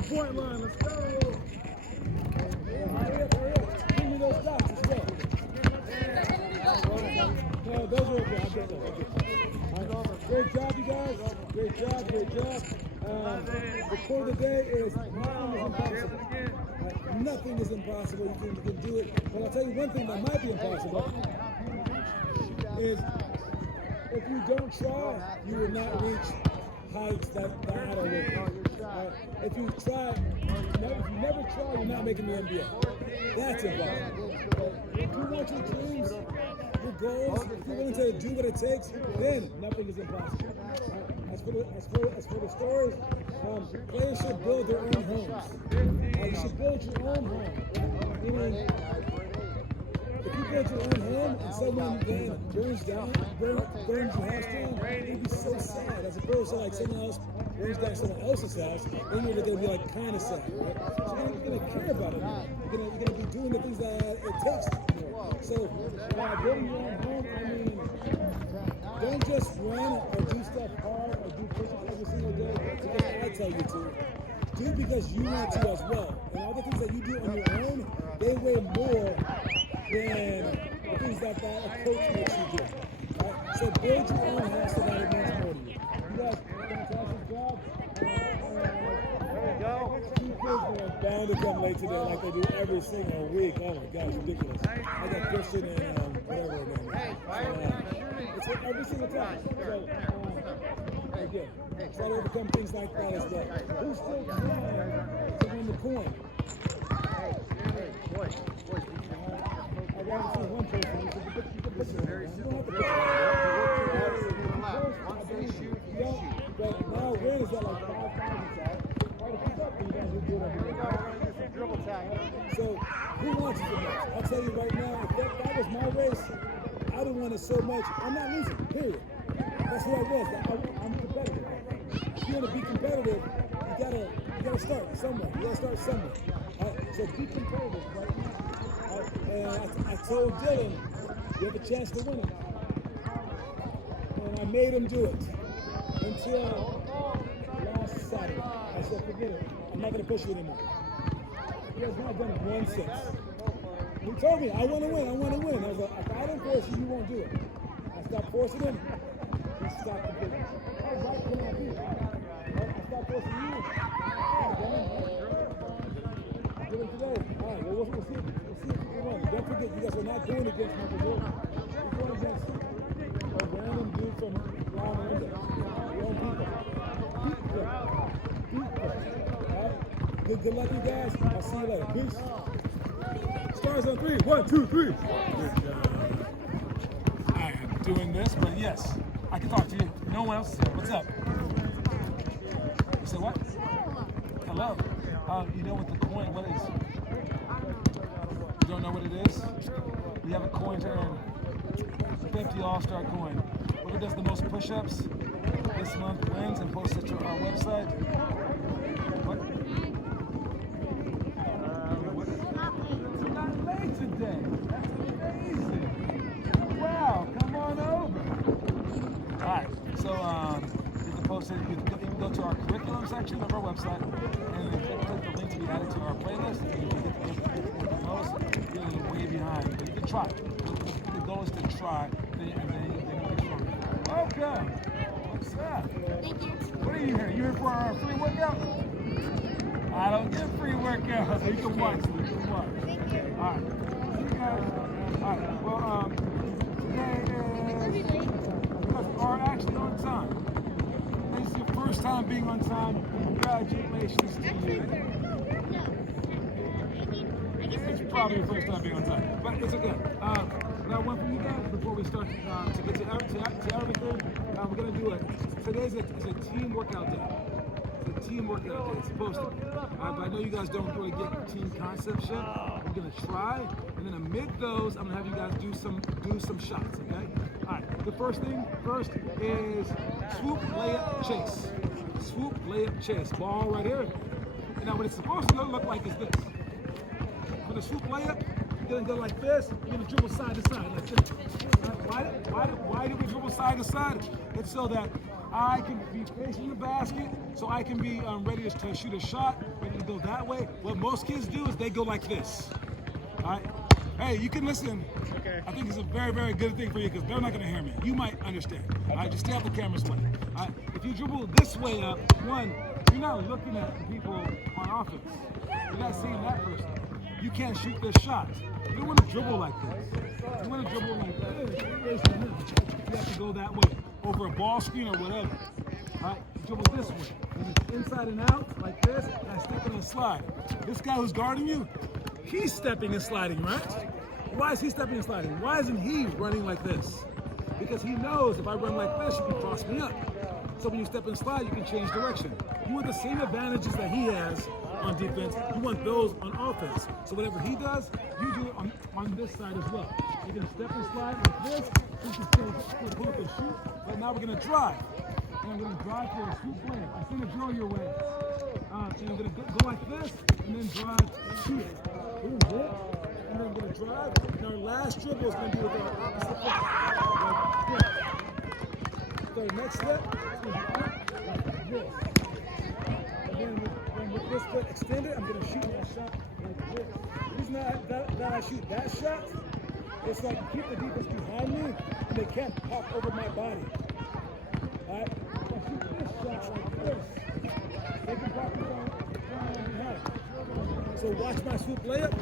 3-point line. Let's go. Hurry up. Give me those dots as well. No, those are okay. I'll get those. Great job, you guys. Great job. The quote of the day is nothing is impossible. You can do it. But I'll tell you one thing that might be impossible is if you don't try, you will not reach heights that I don't reach. If you try, if you never try, you're not making the NBA. That's impossible. If you want your dreams, your goals, if you're willing to do what it takes, then nothing is impossible. As for the stories, players should build their own homes. You should build your own home. Meaning, if you build your own home and someone then burns your house down, it'd be so sad. As opposed to like someone else burns down someone else's house, then you're going to be like kind of sad. Right? So you're going to care about it. You're going to be doing the things that it takes. So by building your own home, I mean, don't just run or do stuff hard or do push-ups every single day because I tell you to. Do it because you want to as well. And all the things that you do on your own, they weigh more than the things that a coach makes you do. Right? So build your own house so that it means more to you. You guys, fantastic job. There you go. Two kids are bound to come late today like they do every single week. Oh my gosh, ridiculous. I got Christian and whatever her name is. It's every single time. So, again, try to overcome things like that as well. Who's still trying to win the coin? Boys. I'd rather see one person. You can put you don't have to put but now win is at like 5,000 side. Hard to pick up when you guys do it every day. So who wants it the most? I'll tell you right now, if that was my race, I don't want it so much. I'm not losing, period. That's who I was. I'm competitive. If you want to be competitive, you gotta start somewhere. You gotta start somewhere. So be competitive, right? And I told Dylan, you have a chance to win it. And I made him do it until last Saturday. I said, forget it. I'm not gonna push you anymore. He has not done it one since. He told me, I want to win. I was like, if I don't force you, you won't do it. I stopped forcing him. He stopped competing. How right can I be? I stopped forcing you. Do it today. All right, well, we'll see if you can win. Don't forget, you guys are not going against Michael Jordan. You're going against a random dude from Long Index. Your own people. Beat them. All right? Good luck, you guys. I'll see you later. Peace. Stars on 3. 1, 2, 3. I am doing this, but yes, I can talk to you. No one else is here. What's up? You said what? Hello. You know what the coin, what is? You don't know what it is? We have a coin to earn. 50 All-Star coin. Whoever does the most push-ups this month wins and posts it to our website. What? Today. That's amazing. Wow, come on over. Alright, so you can post it, you can go to our curriculum section of our website and then click the link to be added to our playlist and you can get the most. You're way behind, but you can try. The goal is to try, then you can get stronger. Welcome. What's up? Thank you. What are you here? You here for our free workout? I don't get free workouts, so you can watch. Thank you. Alright. Alright, well, today is, you guys are actually on time. This is your first time being on time. Congratulations to you. It's probably your first time being on time, but it's okay. Got one from you guys before we start to get to everything. We're going to do it. Today's a team workout day. Team workout day. It's supposed to be. But I know you guys don't really get team concepts yet. We're gonna try, and then amid those, I'm gonna have you guys do some shots. Okay. All right. The first is swoop, layup, chase. Swoop, layup, chase. Ball right here. And now what it's supposed to look like is this. For the swoop layup, you're gonna go like this. You're gonna dribble side to side like this. Why do we dribble side to side? It's so that I can be facing the basket, so I can be ready to shoot a shot, ready to go that way. What most kids do is they go like this. All right? Hey, you can listen. Okay. I think it's a very, very good thing for you because they're not going to hear me. You might understand. All right, just stay out the camera's way. All right, if you dribble this way up, one, you're not looking at the people on offense. You're not seeing that person. You can't shoot this shot. You don't want to dribble like this. You want to dribble like this. You have to go that way, over a ball screen or whatever. All right, you dribble this way. And it's inside and out like this, and I step in and slide. This guy who's guarding you, he's stepping and sliding, right? Why is he stepping and sliding? Why isn't he running like this? Because he knows if I run like this, you can cross me up. So when you step and slide, you can change direction. You want the same advantages that he has on defense. You want those on offense. So whatever he does, you do it on this side as well. You're going to step and slide like this. You can still pull up and shoot. But now we're going to drive. And I'm going to drive for a sweep play. I send a drill your way. And I'm going to go like this and then drive here. Here's it. And then I'm going to drive. And our last dribble is going to be with our opposite foot. Like this. So the next step is going to be up like this. And then with this foot extended, I'm going to shoot that shot like this. The reason that I shoot that shot, it's like keep the defense behind me and they can't pop over my body. All right? If I shoot this shot like this, they can pop me behind. So watch my swoop layup.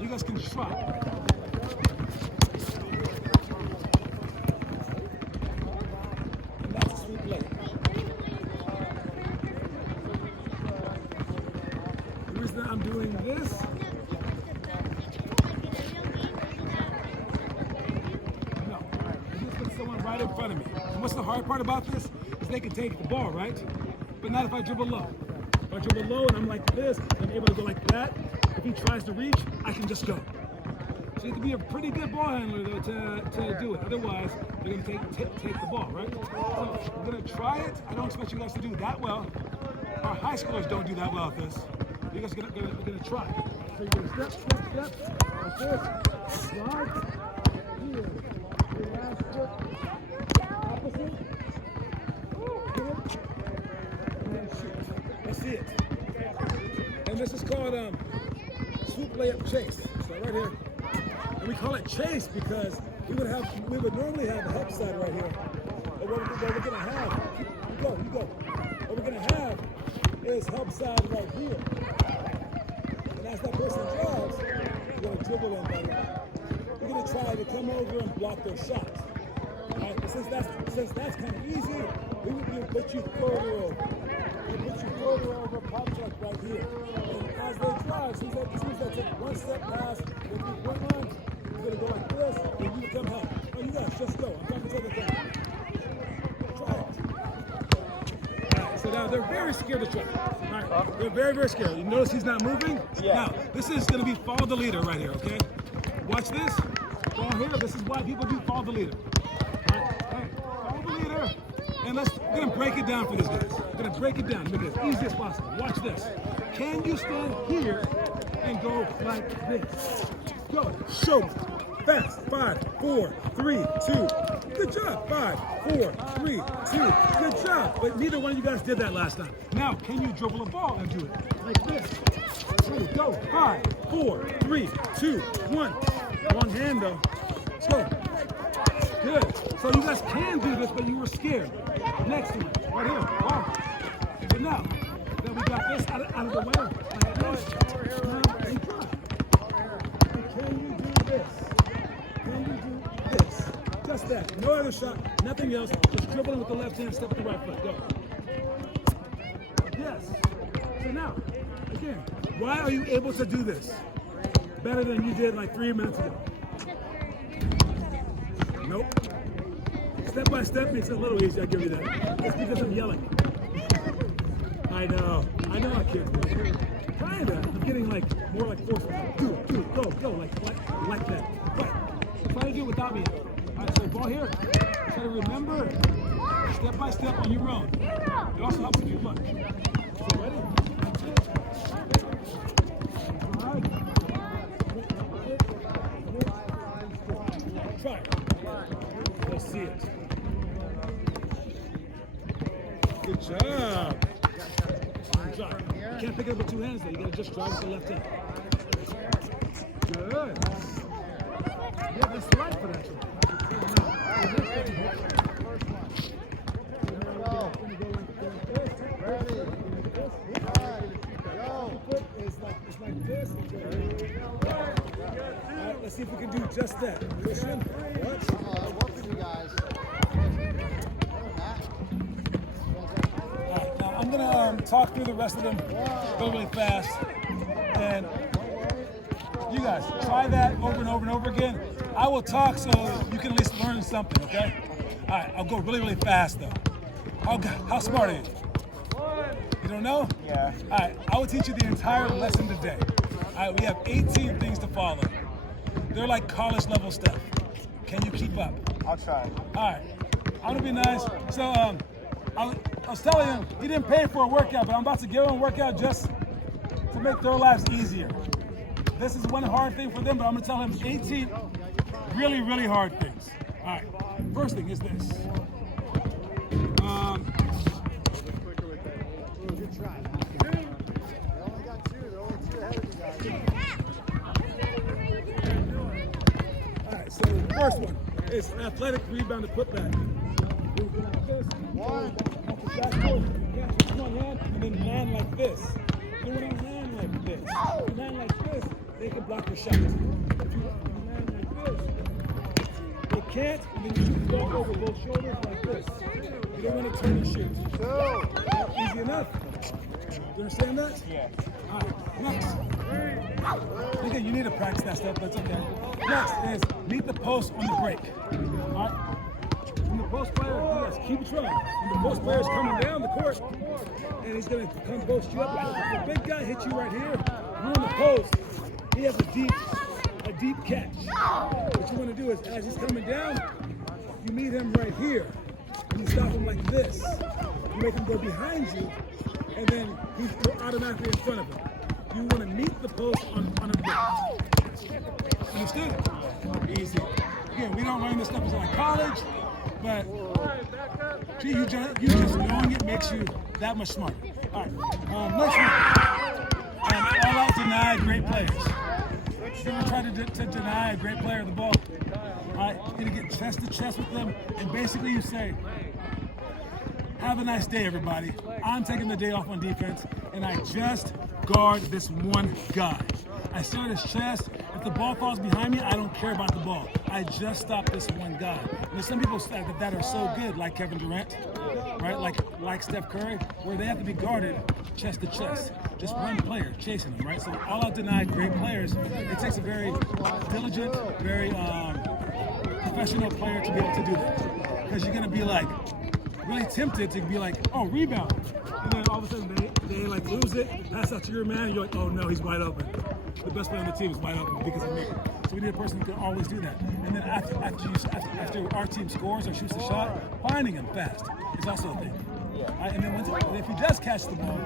You guys can try. And that's a swoop layup. The reason that I'm doing this, no, I just put someone right in front of me. And what's the hard part about this? Is they can take the ball, right? But not if I dribble low. If I dribble low and I'm like this, I'm able to go like that. If he tries to reach, I can just go. So you have to be a pretty good ball handler though to do it. Otherwise, they're going to take the ball, right? So we're going to try it. I don't expect you guys to do that well. Our high schoolers don't do that well at this. You guys are going to try. So you're going to step, like this, slide, here, your last foot, opposite, here, and then shoot. That's it. And this is called swoop layup chase. So right here. And we call it chase because we would normally have the help side right here. But what we're gonna have, you go. What we're gonna have is help side right here. And as that person drives, we're gonna dribble them, buddy. We're gonna try to come over and block their shots. Alright, but since that's kind of easy, we would put you further over. We put you further over, pop like right here. And as they drive, since they take one step past the 3-point line, you're gonna go like this, and you come help. Oh, you guys, just go. I'm talking to the camera. Try it. Alright, so now they're very scared to try. Alright, they're very, very scared. You notice he's not moving? Yeah. Now, this is gonna be follow the leader right here, okay? Watch this. Ball here, this is why people do follow the leader. Alright, hey, follow the leader. And we're gonna break it down for these guys. We're gonna break it down, make it as easy as possible. Watch this. Can you stand here and go like this? Go, show me. Fast. 5, 4, 3, 2. Good job. 5, 4, 3, 2. Good job. But neither one of you guys did that last time. Now, can you dribble a ball and do it like this? Ready, go. 5, 4, 3, 2, 1. Wrong hand though. Let's go. Good. So you guys can do this, but you were scared. Next one, right here. Wow. So now that we got this out of the way, like this, now they try. Can you do this? Can you do this? Just that. No other shot, nothing else. Just dribbling with the left hand, step with the right foot. Go. Yes. So now, again, why are you able to do this better than you did like 3 minutes ago? Nope. Step by step makes it a little easier, I'll give you that. It's because I'm yelling. I know how kids do. Kinda. I'm getting like more like forceful. Do it, go, like that. But try to do it without me. Alright, so ball here. Try to remember step by step on your own. It also helps if you look. So ready? Try it. Let's see it. can't pick it up with two hands though. You gotta just drive with the left hand. Good. Yeah, that's the right foot actually. It's like this. Alright, let's see if we can do just that. Christian, what? Work with you guys. Alright, now I'm gonna talk through the rest of them really fast. And you guys, try that over and over and over again. I will talk so you can at least learn something, okay? Alright, I'll go really fast though. How smart are you? You don't know? Yeah. Alright, I will teach you the entire lesson today. Alright, we have 18 things to follow. They're like college level stuff. Can you keep up? I'll try. Alright, I'm gonna be nice. So, I was telling him he didn't pay for a workout, but I'm about to give him a workout just to make their lives easier. This is one hard thing for them, but I'm gonna tell him 18 really hard things. Alright, first thing is this. Alright, so the first one is athletic rebound to putback. One. Come on, land, and then land like this. You don't want to land like this. If you land like this, they can block your shot. If you land like this, they can't, and then you shoot the ball over both shoulders like this. You don't want to turn and shoot. Two. Easy enough. You understand that? Yeah. Alright, next. Okay, you need to practice that stuff, but it's okay. Next is meet the post on the break. Alright? When the post player, yes, keep it trying. When the post player is coming down the court, and he's going to come post you up. If the big guy hits you right here, you're on the post. He has a deep catch. What you want to do is, as he's coming down, you meet him right here, and you stop him like this. You make him go behind you, and then he's automatically in front of him. You want to meet the post on a break. Understood? Easy. Again, we don't learn this stuff until like college, but gee, you just knowing it makes you that much smarter. All right, next one. All out deny great players. You ever try to deny a great player the ball? All right, you're gonna get chest to chest with them, and basically you say, "Have a nice day, everybody. I'm taking the day off on defense, and I just guard this one guy. I stare at his chest. If the ball falls behind me, I don't care about the ball. I just stop this one guy." And there's some people that are so good, like Kevin Durant, right? Like Steph Curry, where they have to be guarded chest to chest. Just one player chasing them, right? So all out deny great players. It takes a very diligent, very professional player to be able to do that. Because you're going to be like really tempted to be like, oh, rebound. And then all of a sudden they like lose it, pass out to your man, and you're like, oh no, he's wide open. The best player on the team is wide open because of me. So we need a person who can always do that. And then after our team scores or shoots a shot, finding him fast is also a thing. And then if he does catch the ball,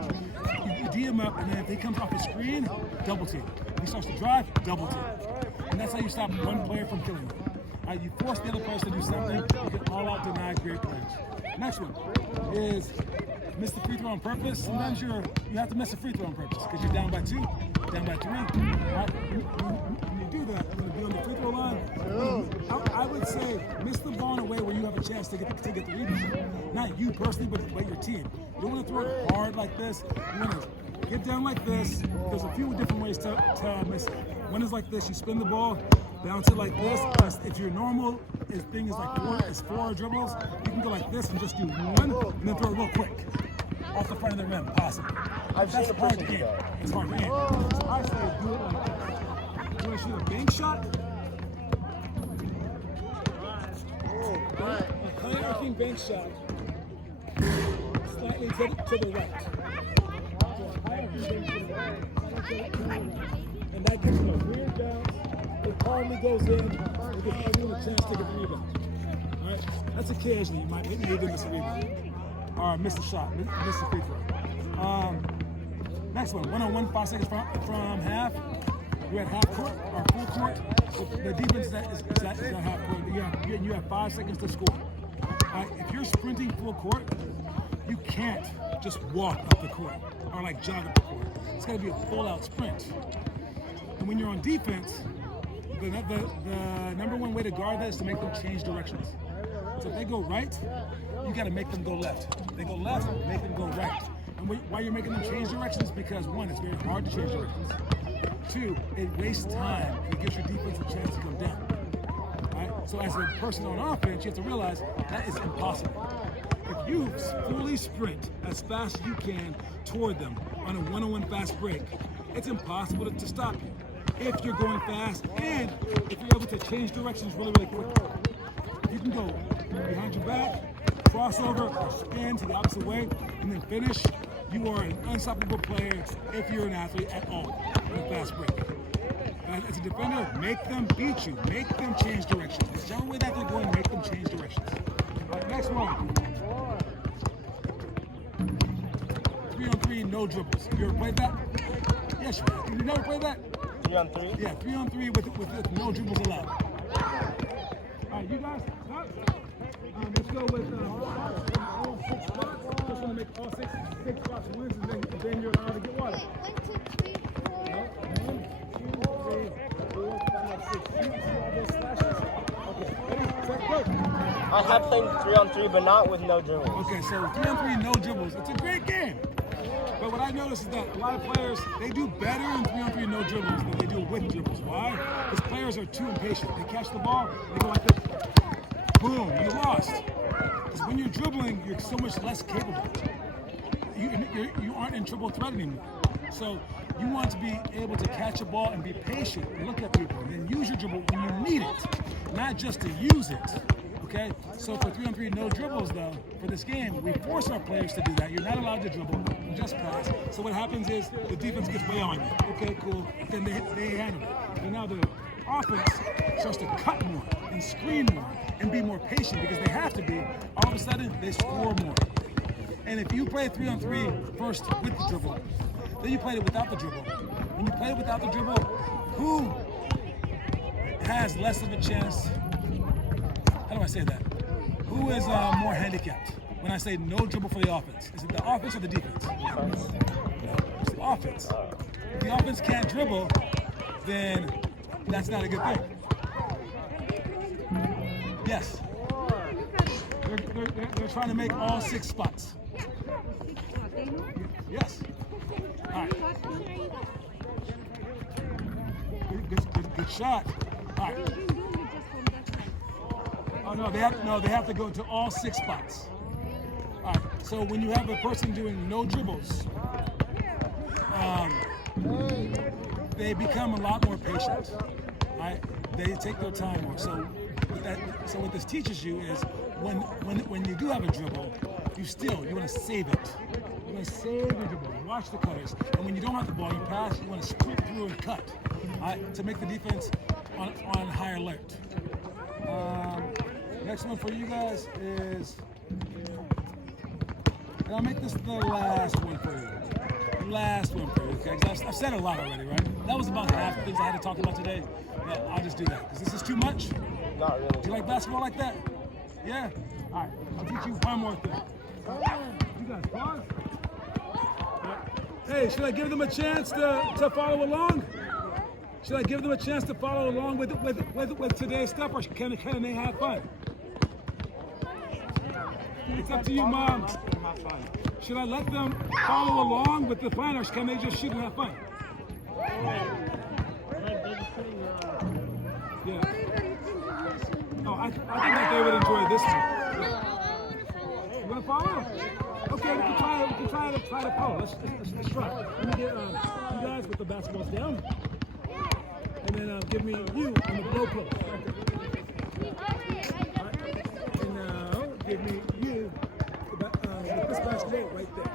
you D him up, and then if he comes off the screen, double team. If he starts to drive, double team. And that's how you stop one player from killing you. You force the other person to do something, you can all out deny great players. Next one is miss the free throw on purpose. Sometimes you have to miss a free throw on purpose because you're down by 2, down by 3. Right? When you do that, you're going to be on the free throw line. I would say miss the ball in a way where you have a chance to get the rebound. Not you personally, but your team. You don't want to throw it hard like this. You want to get down like this. There's a few different ways to miss it. One is like this. You spin the ball, bounce it like this. If you're normal, his thing is like four dribbles. You can go like this and just do one, and then throw it real quick off the front of the rim, possibly. That's hard to get. It's hard to get. So I say do it like this. You want to shoot a bank shot? A high arcing bank shot, slightly to the right. So a high arcing bank shot, slightly to the right. And that gives him a weird bounce. It calmly goes in. It gives everyone a chance to get the rebound. All right, that's occasionally you might maybe miss a rebound or miss a shot, miss a free throw. Next one, 1-on-1, 5 seconds from half. You're at half court or full court. The defense is at half court. You have 5 seconds to score. If you're sprinting full court, you can't just walk up the court or like jog up the court. It's got to be a full-out sprint. And when you're on defense, the number one way to guard that is to make them change directions. So if they go right, you got to make them go left. They go left, make them go right. And why you're making them change directions? Because one, it's very hard to change directions. Two, it wastes time and it gives your defense a chance to come down. Right? So as a person on offense, you have to realize that is impossible. If you fully sprint as fast as you can toward them on a one-on-one fast break, it's impossible to stop you. If you're going fast and if you're able to change directions really, really quickly. You can go behind your back, crossover, or spin to the opposite way, and then finish. You are an unstoppable player if you're an athlete at all in a fast break. As a defender, make them beat you. Make them change directions. Whichever way that they're going, make them change directions. All right, next one. 3-on-3, no dribbles. You ever played that? Yes, you have. You never played that? 3-on-3? Yeah, 3-on-3 with no dribbles allowed. All right, you guys, stop. Let's go with all 6 spots. Just want to make all six spots wins, and then you're allowed to get water. 1, 2, 3, 4. 1, 2, 3, 4, 5, 6. You see all those slashes? Okay, ready, set, go. I have played 3-on-3, but not with no dribbles. Okay, so 3-on-3, no dribbles. It's a great game. But what I noticed is that a lot of players, they do better in 3-on-3 no dribbles than they do with dribbles. Why? Because players are too impatient. They catch the ball, they go like this. Boom, you lost. Because when you're dribbling, you're so much less capable. You aren't in triple threat anymore. So you want to be able to catch a ball and be patient and look at people and then use your dribble when you need it, not just to use it. Okay? So for 3-on-3 no dribbles though, for this game, we force our players to do that. You're not allowed to dribble, you just pass. So what happens is the defense gets way on you. Okay, cool. Then they handle it. And now the offense starts to cut more and screen more and be more patient because they have to be. All of a sudden, they score more. And if you play 3-on-3 first with the dribble, then you play it without the dribble. When you play it without the dribble, who has less of a chance? How do I say that? Who is more handicapped when I say no dribble for the offense? Is it the offense or the defense? No, it's the offense. If the offense can't dribble, then that's not a good thing. Yes. They're trying to make all 6 spots. Yes. All right. Good shot. All right. Oh no, they have to go to all 6 spots. All right. So when you have a person doing no dribbles, they become a lot more patient. Right? They take their time more. So what this teaches you is when you do have a dribble, you want to save it. You want to save your dribble. Watch the cutters. And when you don't have the ball, you pass. You want to sprint through and cut, right? To make the defense on high alert. Next one for you guys is, and I'll make this the last one for you. Last one for you, okay? 'Cause I've said a lot already, right? That was about half the things I had to talk about today. But I'll just do that because this is too much. Not really. Do you like basketball like that? Yeah? All right, I'll teach you one more thing. You guys pause. Hey, should I give them a chance to follow along? Should I give them a chance to follow along with today's stuff, or can they have fun? It's up to you, Mom. Should I let them follow along with the fun, or can they just shoot and have fun? Yeah. Oh, I think that they would enjoy this one. You want to follow? Okay, we can try to follow. Let's try. Let me get you guys with the basketballs down, and then give me you on the blow post. And now give me you with this basketball right there.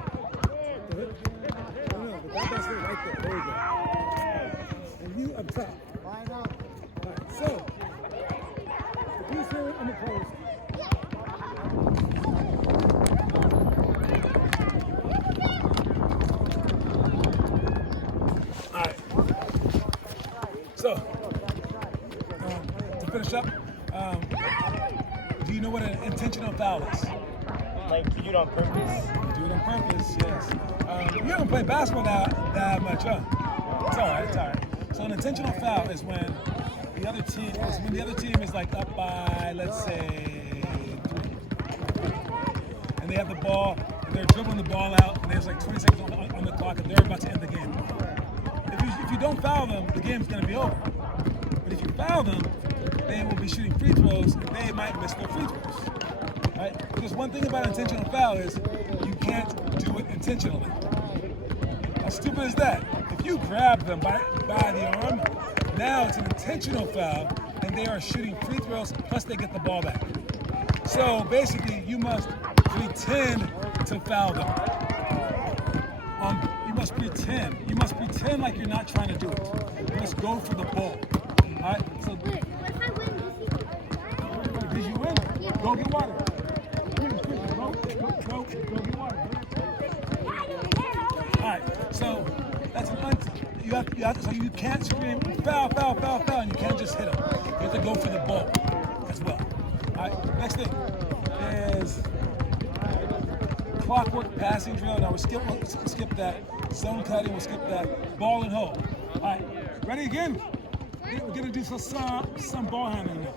No, with that basketball right there. There you go. And you up top. All right, so the piece here on the post. All right. So to finish up, do you know what an intentional foul is? Like you do it on purpose. Do do it on purpose, yes. You haven't played basketball that much, huh? It's all right, it's all right. So an intentional foul is when the other team is like up by, let's say, 3. And they have the ball, and they're dribbling the ball out, and there's like 20 seconds on the clock, and they're about to end the game. If you don't foul them, the game's going to be over. But if you foul them, they will be shooting free throws, and they might miss their free throws. Right? Because one thing about intentional foul is you can't do it intentionally. How stupid is that? If you grab them by the arm, now it's an intentional foul, and they are shooting free throws, plus they get the ball back. So basically, you must pretend to foul them. You must pretend. You must pretend like you're not trying to do it. You must go for the ball. All right? So, Wait, what if I win? did you win? Yeah. Go get water. Go get water. All right. So that's so you can't scream foul, and you can't just hit them. You have to go for the ball as well. All right. Next thing is clockwork passing drill. Now we'll skip that. Zone cutting, we'll skip that. Ball and hold. All right. Ready again? We're gonna do some ball handling now.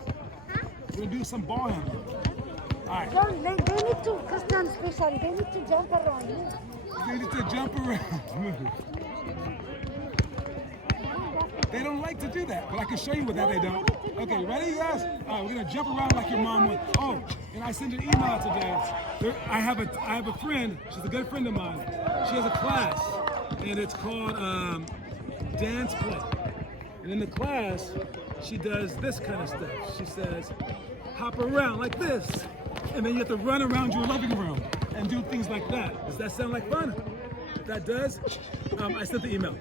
We're gonna do some ball handling. All right. John, they need to, Christian special, they need to jump around. They need to jump around. They don't like to do that, but I can show you what that they don't. Okay, ready, guys? All right, we're gonna jump around like your mom would. Oh, and I sent an email today. I have a friend. She's a good friend of mine. She has a class, and it's called Dance Play. And in the class, she does this kind of stuff. She says, hop around like this, and then you have to run around your living room and do things like that. Does that sound like fun? If that does, I sent the email.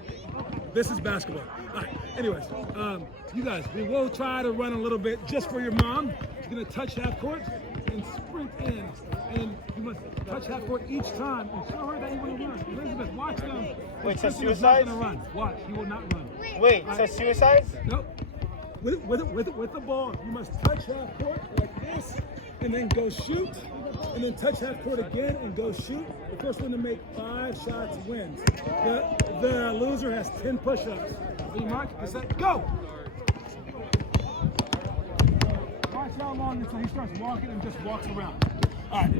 This is basketball. All right. Anyways, you guys, we will try to run a little bit just for your mom. You're gonna touch half court and sprint in, and you must touch half court each time and show her that you want to run. Elizabeth, watch them. Wait, so He's not suicides? gonna run. Watch, he will not run. Wait, so suicides? Nope. With the ball, you must touch half court like this, and then go shoot, and then touch half court again and go shoot. The first one to make 5 shots wins. The loser has 10 push-ups. So you mark, you set, go! Watch how long until he starts walking and just walks around. All right.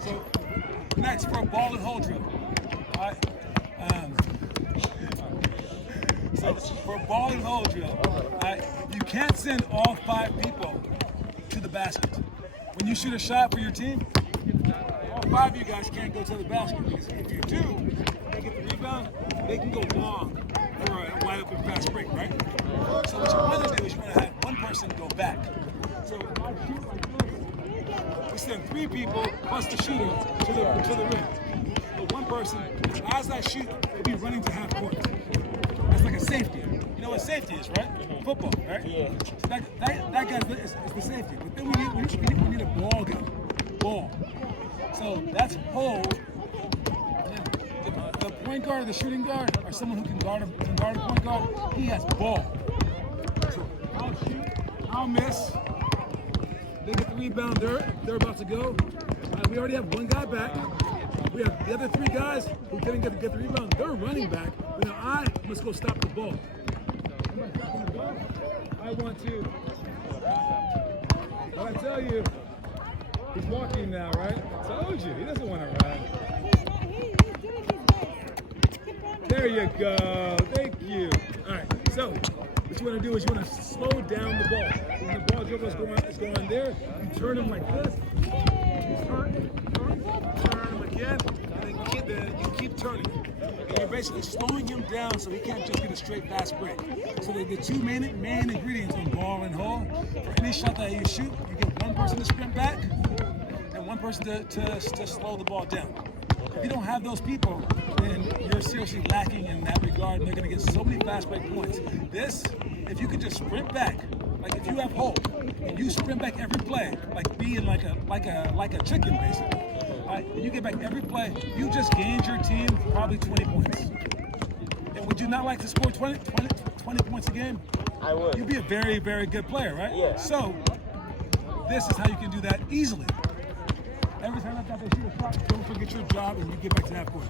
So next for a ball and hold drill. All right. So for a ball and hold drill, you can't send all 5 people to the basket. When you shoot a shot for your team, all 5 of you guys can't go to the basket, because if you do, they get the rebound, they can go long for a wide open fast break, right? So what you want to do is you want to have one person go back. So if I shoot like this, we send 3 people plus the shooter to the rim. But one person, as I shoot, will be running to half court. That's like a safety. You know what safety is, right? Football, right? Yeah. So that guy is the safety. But then we need a ball gun. Ball. So that's hold. The point guard or the shooting guard, or someone who can guard a point guard, he has ball. So I'll shoot, I'll miss. They get the rebound, they're about to go. We already have one guy back. We have the other 3 guys who didn't get the rebound. They're running back. But now I must go stop the ball. I want to. What I tell you, he's walking now, right? I told you, he doesn't want to run. There you go. Thank you. All right. So what you want to do is you want to slow down the ball. When the ball dribble is going there, you turn him like this. You turn him again, and then you keep turning. And you're basically slowing him down so he can't just get a straight fast break. So the 2 main ingredients in ball and hold, for any shot that you shoot, you get one person to sprint back and one person to slow the ball down. If you don't have those people, then you're seriously lacking in that regard, and they're going to get so many fast break points. This, if you could just sprint back, like if you have hold, and you sprint back every play, like being like a chicken basically. When you get back every play, you just gained your team probably 20 points. And would you not like to score 20 points a game? I would. You'd be a very, very good player, right? Yeah. So this is how you can do that easily. every time after they shoot a shot, don't forget your job and you get back to that point.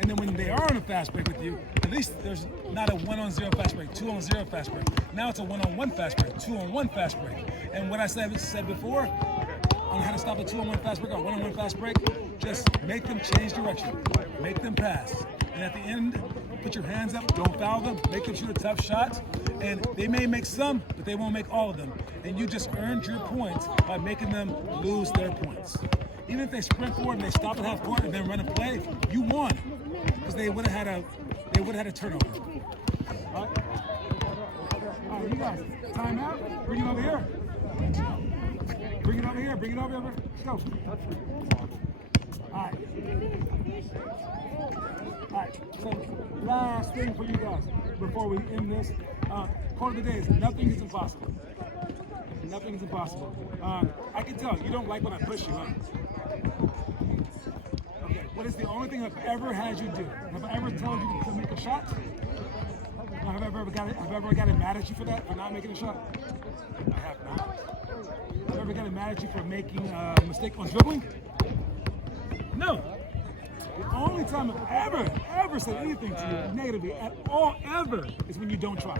And then when they are on a fast break with you, at least there's not a 1-on-0 fast break, 2-on-0 fast break. Now it's a 1-on-1 fast break, 2-on-1 fast break. And what I said before on how to stop a 2-on-1 fast break or 1-on-1 fast break, just make them change direction, make them pass. And at the end, put your hands up, don't foul them, make them shoot a tough shot. And they may make some, but they won't make all of them. And you just earned your points by making them lose their points. Even if they sprint forward and they stop at half court and then run a play, you won. Because they would have had a turnover. All right, you guys, time out. Bring it over here. Bring it over here. Bring it over here. Let's go. All right. So last thing for you guys before we end this. Quote of the day is nothing is impossible. Nothing is impossible. I can tell you don't like when I push you, huh? Okay. What is the only thing I've ever had you do? Have I ever told you to make a shot? Have I ever gotten mad at you for that, for not making a shot? I have not. Have I ever gotten mad at you for making a mistake on dribbling? No. The only time I've ever said anything to you negatively at all ever is when you don't try.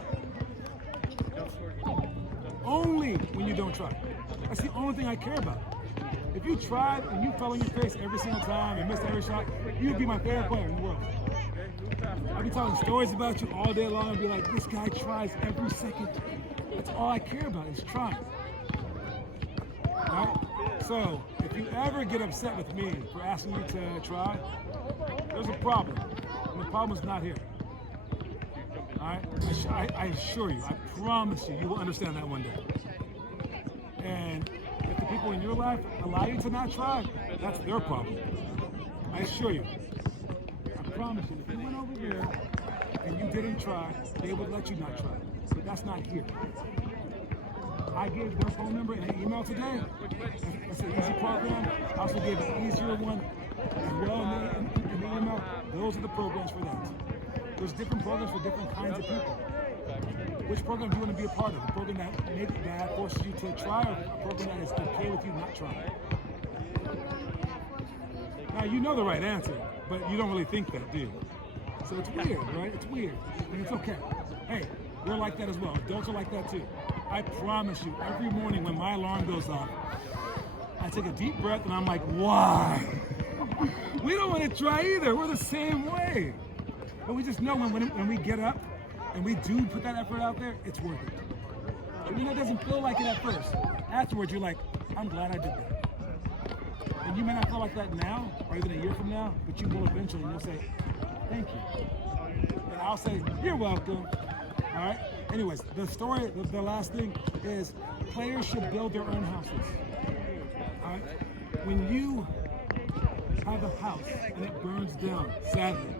Only when you don't try. That's the only thing I care about. If you tried and you fell on your face every single time and missed every shot, you would be my favorite player in the world. I'd be telling stories about you all day long and be like, this guy tries every second. That's all I care about is trying. Alright? So, if you ever get upset with me for asking you to try, there's a problem. And the problem is not here. Alright? I assure you, I promise you, you will understand that one day. And if the people in your life allow you to not try, that's their problem. I assure you. I promise you, if you went over there and you didn't try, they would let you not try. But that's not here. I gave their phone number and an email today. It's an easy program. I also gave an easier one as well in the email. Those are the programs for that. There's different programs for different kinds of people. Which program do you want to be a part of? A program that forces you to try, or a program that is okay with you not trying? Now, you know the right answer, but you don't really think that, do you? So it's weird, right? It's weird, and it's okay. Hey, we're like that as well. Adults are like that too. I promise you, every morning when my alarm goes off, I take a deep breath and I'm like, why? We don't want to try either. We're the same way. But we just know when we get up and we do put that effort out there, it's worth it. Even though it doesn't feel like it at first. Afterwards, you're like, I'm glad I did that. And you may not feel like that now, or even a year from now, but you will eventually, and you'll say, thank you. And I'll say, you're welcome. All right? Anyways, the last thing is players should build their own houses. All right? When you have a house and it burns down, sadly,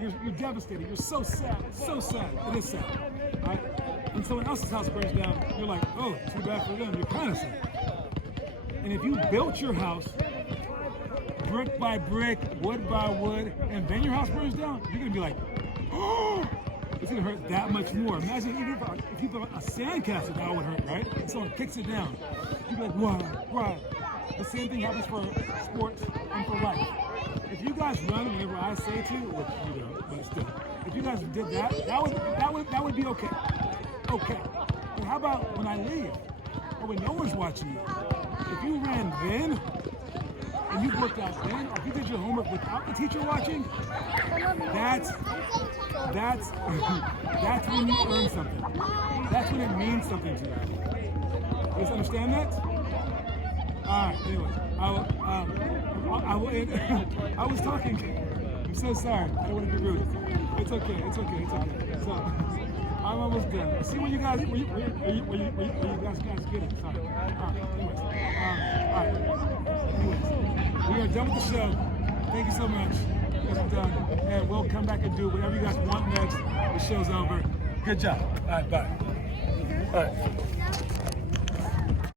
you're devastated. You're so sad. So sad. It is sad. All right? When someone else's house burns down, you're like, oh, too bad for them. You're kind of sad. And if you built your house brick by brick, wood by wood, and then your house burns down, you're going to be like, oh, it's going to hurt that much more. Imagine if you built a sandcastle, that would hurt, right? And someone kicks it down. You'd be like, why? The same thing happens for sports and for life. If you guys run whenever I say to, which you don't, but still, if you guys did that would be okay. Okay. But how about when I leave? Or when no one's watching you? If you ran then, and you worked out then, if you did your homework without the teacher watching, that's when you earn something. That's when it means something to you. You guys understand that? Alright, anyways, I was talking. I'm so sorry. I don't want to be rude. It's okay. So, I'm almost done. See where you guys get it. Sorry. Anyways, we are done with the show. Thank you so much. You guys are done. And we'll come back and do whatever you guys want next. The show's over. Good job. All right, bye. All right.